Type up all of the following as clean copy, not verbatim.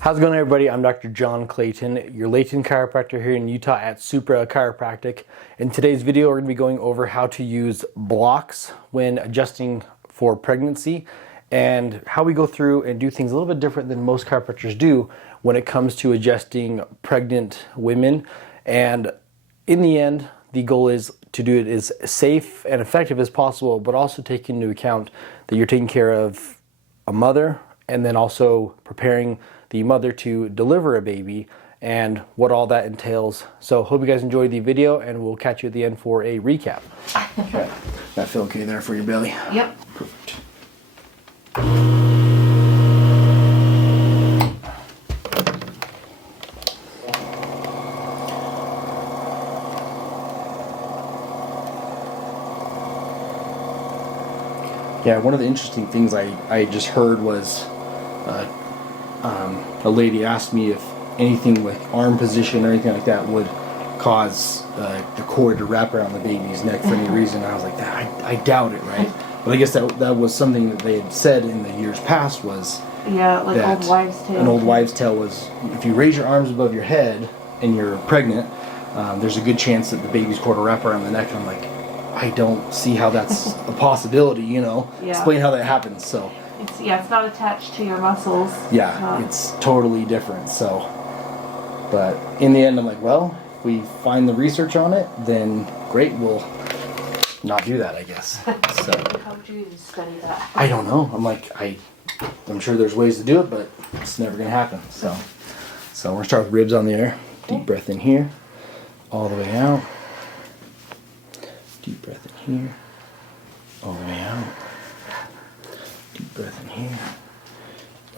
How's it going, everybody? I'm Dr. John Clayton, your Layton chiropractor here in Utah at Supra Chiropractic. In today's video, we're going to be going over how to use blocks when adjusting for pregnancy and how we go through and do things a little bit different than most chiropractors do when it comes to adjusting pregnant women. And in the end, the goal is to do it as safe and effective as possible, but also taking into account that you're taking care of a mother and then also preparing the mother to deliver a baby and what all that entails. So hope you guys enjoyed the video, and we'll catch you at the end for a recap. Okay. That feel okay there for your belly? Yep. Perfect. Yeah, one of the interesting things I just heard was a lady asked me if anything with arm position or anything like that would cause the cord to wrap around the baby's neck for any reason. I was like, I doubt it, right? But I guess that was something that they had said in the years past was like old wives' tale. An old wives' tale was if you raise your arms above your head and you're pregnant, there's a good chance that the baby's cord will wrap around the neck. And I'm like, I don't see how that's a possibility, you know? Yeah. Explain how that happens, so. It's not attached to your muscles. Yeah, it's totally different, so. But in the end, I'm like, well, if we find the research on it, then great, we'll not do that, I guess. So. How would you study that? I don't know. I'm like, I'm sure there's ways to do it, but it's never going to happen, so. So we're going to start with ribs on the air. Deep breath in here, all the way out. Deep breath in here, all the way out. Deep breath in here,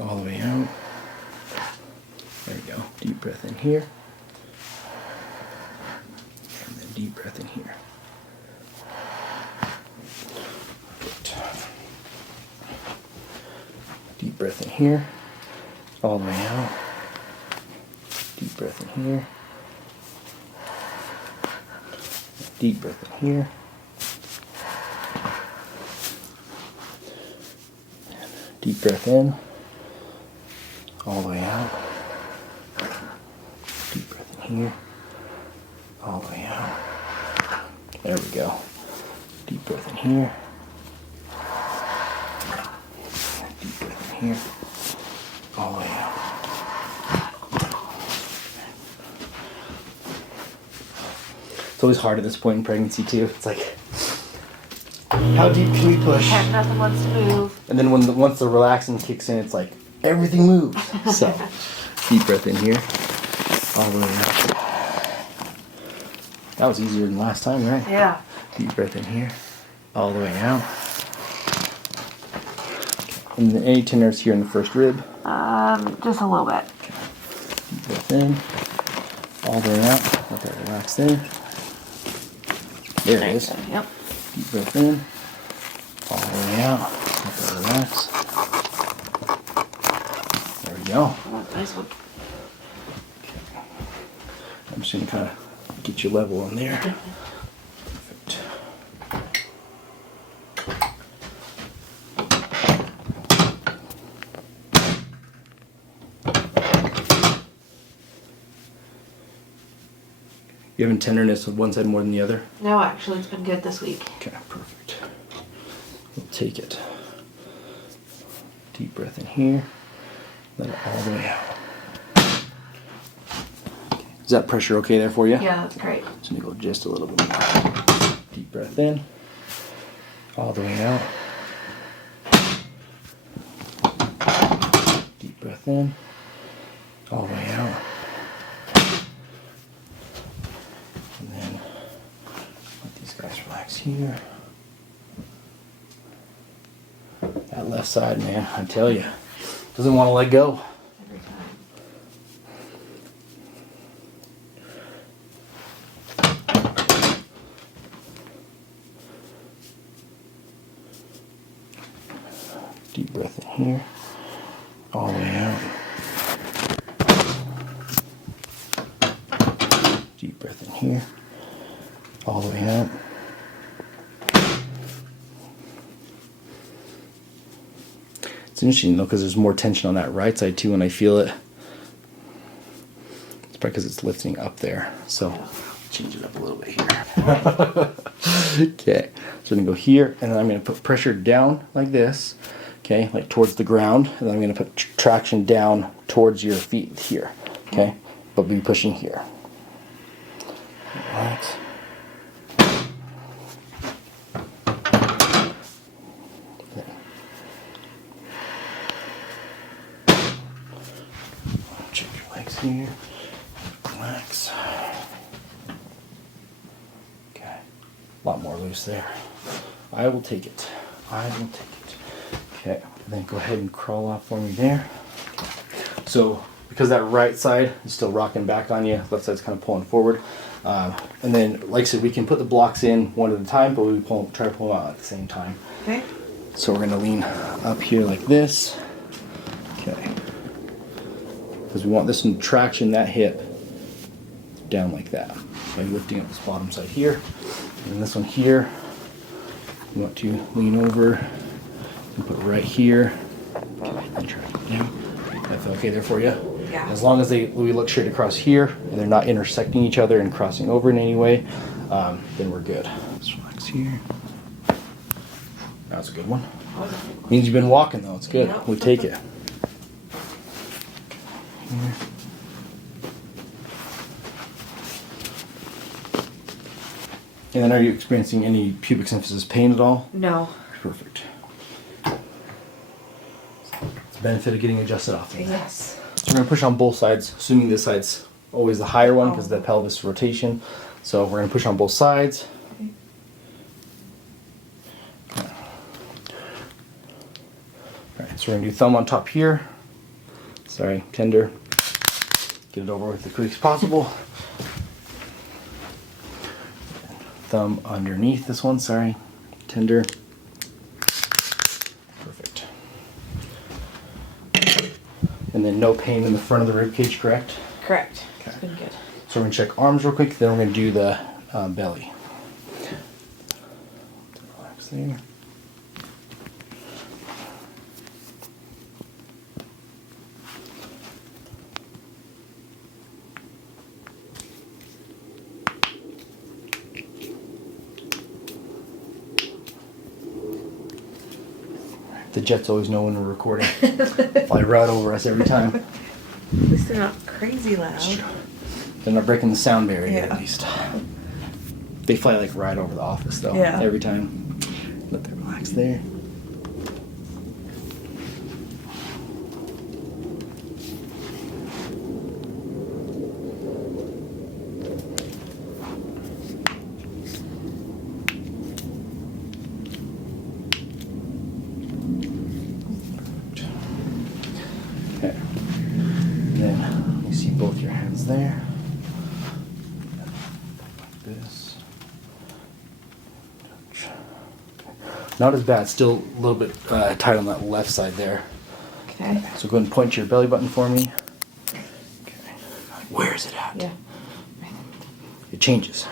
all the way out. There you go. Deep breath in here. And then deep breath in here. Perfect. Deep breath in here, all the way out. Deep breath in here. Deep breath in here. Deep breath in, all the way out. Deep breath in here, all the way out. There we go. Deep breath in here. Deep breath in here, all the way out. It's always hard at this point in pregnancy too. It's like, how deep can we push? Nothing wants to move. And then once the relaxing kicks in, it's like everything moves. So, deep breath in here, all the way out. That was easier than last time, right? Yeah. Deep breath in here, all the way out. And then any tenderness here in the first rib? Just a little bit. Okay. Deep breath in, all the way out. Let that relax there. There it is. Yep. Deep breath in, all the way out. Let that relax. There we go. Oh, nice one. I'm just going to kind of get you level on there. Perfect. You having tenderness with one side more than the other? No, actually, it's been good this week. Okay, perfect. We'll take it. Deep breath in here. Let it all the way out. Is that pressure okay there for you? Yeah, that's great. So let me go just a little bit more. Deep breath in. All the way out. Deep breath in. All the way out. And then let these guys relax here. That left side, man, I tell you, doesn't want to let go. Every time. Deep breath in here, all the way out. Deep breath in here, all the way out. It's interesting though, because there's more tension on that right side too when I feel it probably because it's lifting up there. So change it up a little bit here. Okay, so I'm gonna go here, and then I'm gonna put pressure down like this. Okay, like towards the ground, and then I'm gonna put traction down towards your feet here. Okay, but be pushing here. Relax. Check your legs here. Relax. Okay. A lot more loose there. I will take it. I will take it. Okay. Then go ahead and crawl off for me there. So because that right side is still rocking back on you, left side's kind of pulling forward. And then, like I said, we can put the blocks in one at a time, but we try to pull them out at the same time. Okay. So we're going to lean up here like this. Okay. Because we want this traction, that hip, down like that. By lifting up this bottom side here. And this one here, we want to lean over and put right here. And try it down. That feel okay there for you? Yeah. As long as we look straight across here and they're not intersecting each other and crossing over in any way, then we're good. Just relax here. That's a good one. Means you've been walking though. It's good. Yep. We take it. Here. And then, are you experiencing any pubic symphysis pain at all? No. Perfect. It's the benefit of getting adjusted often. Yes. So we're going to push on both sides, assuming this side's always the higher one because of the pelvis rotation. So we're going to push on both sides. Okay. Alright, so we're going to do thumb on top here. Sorry, tender. Get it over with as quick as possible. Thumb underneath this one, sorry. Tender. Perfect. And then no pain in the front of the rib cage, correct? Correct. Okay. It's been good. So we're going to check arms real quick, then we're going to do the belly. Relax there. The jets always know when we're recording. Fly right over us every time. At least they're not crazy loud. They're not breaking the sound barrier Yeah. at least. They fly like right over the office though. Yeah. Every time. Let them relax there. Okay. Then let me see both your hands there. Like this. Not as bad. Still a little bit tight on that left side there. Okay. So go ahead and point to your belly button for me. Okay. Where is it at? Yeah. It changes.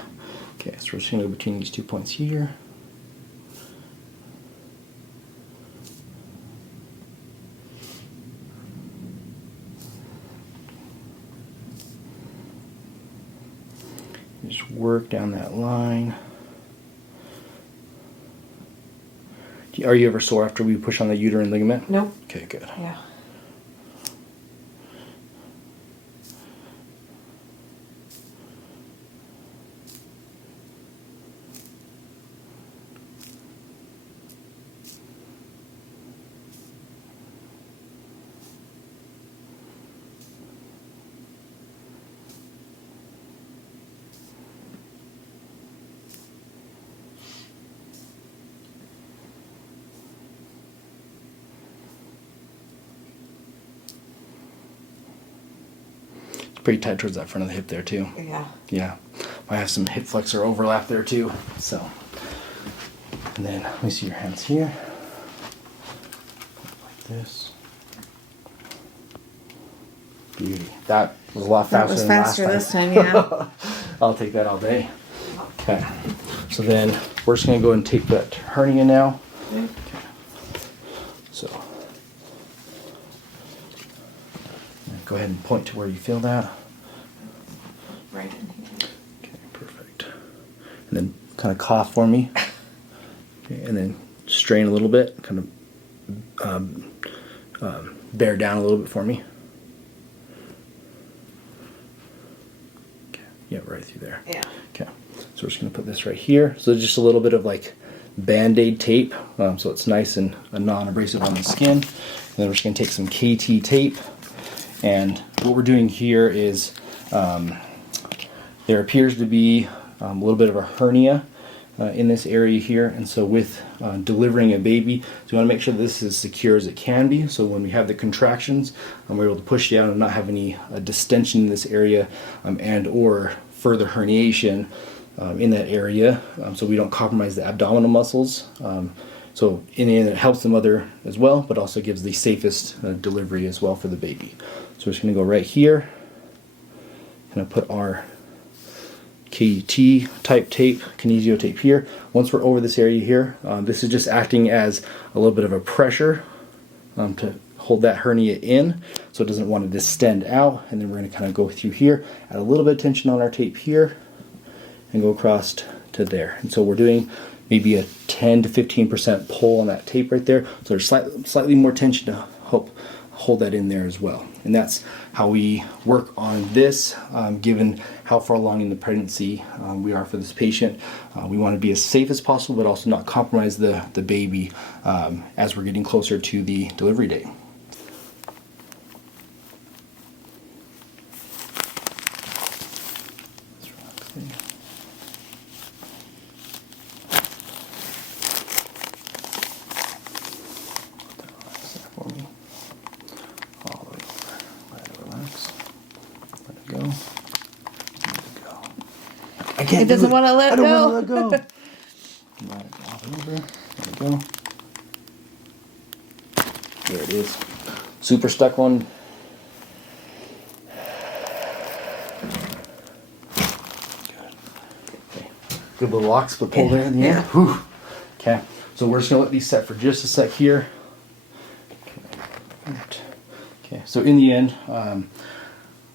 Okay, so we're just going to go between these 2 points here. Just work down that line. Are you ever sore after we push on the uterine ligament? Nope. Okay, good. Yeah. Pretty tight towards that front of the hip there too. Yeah. Yeah. I have some hip flexor overlap there too. So, and then let me see your hands here. Like this. Beauty. That was a lot That faster was than faster last time. this time, yeah. I'll take that all day. Okay. So then we're just going to go and take that hernia now. Okay. So go ahead and point to where you feel that. kind of cough for me. Okay, and then strain a little bit, kind of bear down a little bit for me. Okay. Yeah, right through there. Yeah. Okay, so we're just going to put this right here. So just a little bit of like Band-Aid tape, so it's nice and non-abrasive on the skin. And then we're just going to take some KT tape. And what we're doing here is there appears to be a little bit of a hernia in this area here, and so with delivering a baby, so we want to make sure this is as secure as it can be, so when we have the contractions, we're able to push down and not have any distension in this area and or further herniation in that area, so we don't compromise the abdominal muscles. So in the end, it helps the mother as well, but also gives the safest delivery as well for the baby. So we're just going to go right here, and put our KT type tape, kinesio tape here. Once we're over this area here, this is just acting as a little bit of a pressure to hold that hernia in, so it doesn't want to distend out. And then we're going to kind of go through here, add a little bit of tension on our tape here, and go across to there. And so we're doing maybe a 10 to 15% pull on that tape right there. So there's slightly more tension to help hold that in there as well. And that's how we work on this, given how far along in the pregnancy we are for this patient. We want to be as safe as possible, but also not compromise the baby as we're getting closer to the delivery date. It doesn't want to let go. I don't want to let go. Let it go over. Let it go. There it is. Super stuck one. Good. Okay. Good little lock split pull there in the end. Whew. Okay. So we're just going to let these set for just a sec here. Okay. So in the end,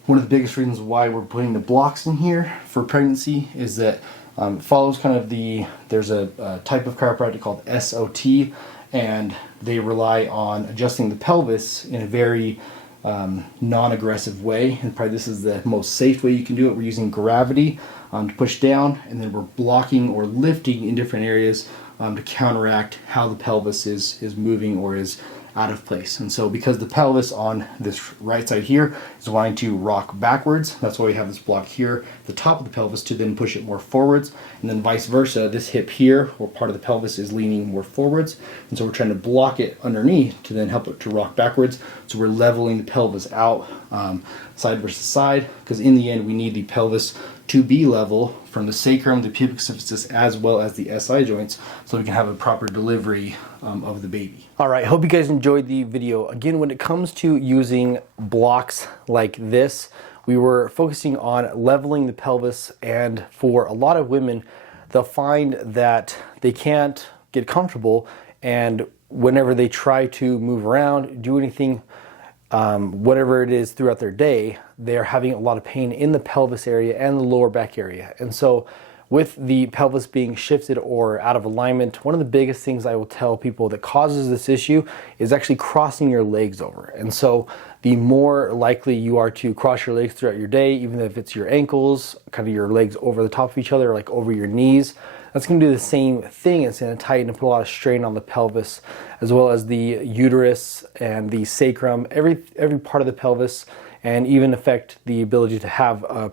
one of the biggest reasons why we're putting the blocks in here for pregnancy is that it follows kind of there's a type of chiropractic called SOT, and they rely on adjusting the pelvis in a very non-aggressive way, and probably this is the most safe way you can do it. We're using gravity to push down, and then we're blocking or lifting in different areas to counteract how the pelvis is moving or is out of place. And so because the pelvis on this right side here is wanting to rock backwards, that's why we have this block here at the top of the pelvis to then push it more forwards, and then vice versa, this hip here or part of the pelvis is leaning more forwards, and so we're trying to block it underneath to then help it to rock backwards. So we're leveling the pelvis out side versus side, because in the end we need the pelvis to be level from the sacrum, the pubic symphysis, as well as the SI joints, so we can have a proper delivery of the baby. All right, hope you guys enjoyed the video. Again, when it comes to using blocks like this, we were focusing on leveling the pelvis, and for a lot of women, they'll find that they can't get comfortable, and whenever they try to move around, do anything, whatever it is throughout their day, they're having a lot of pain in the pelvis area and the lower back area. And so with the pelvis being shifted or out of alignment, one of the biggest things I will tell people that causes this issue is actually crossing your legs over. And so the more likely you are to cross your legs throughout your day, even if it's your ankles, kind of your legs over the top of each other, like over your knees, that's going to do the same thing. It's going to tighten and put a lot of strain on the pelvis, as well as the uterus and the sacrum, every part of the pelvis, and even affect the ability to have a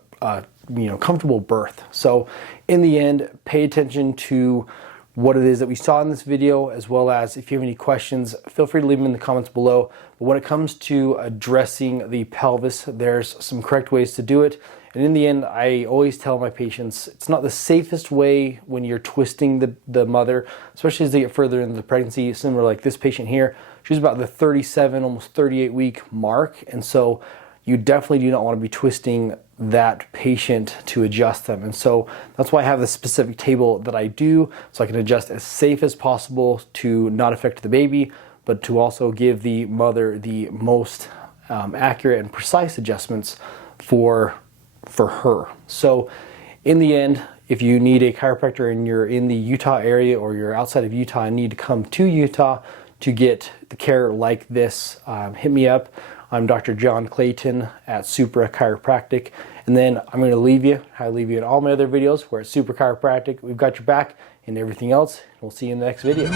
comfortable birth. So in the end, pay attention to what it is that we saw in this video, as well as if you have any questions, feel free to leave them in the comments below. But when it comes to addressing the pelvis, there's some correct ways to do it. And in the end, I always tell my patients, it's not the safest way when you're twisting the mother, especially as they get further into the pregnancy, similar like this patient here. She's about the 37, almost 38 week mark. And so you definitely do not want to be twisting that patient to adjust them. And so that's why I have this specific table that I do, so I can adjust as safe as possible to not affect the baby, but to also give the mother the most accurate and precise adjustments for her. So in the end, If you need a chiropractor and you're in the Utah area or you're outside of Utah and need to come to Utah to get the care like this, hit me up. I'm Dr. John Clayton at Supra Chiropractic. And then I'm going to leave you in all my other videos. We're at Supra Chiropractic. We've got your back and everything else. We'll see you in the next video.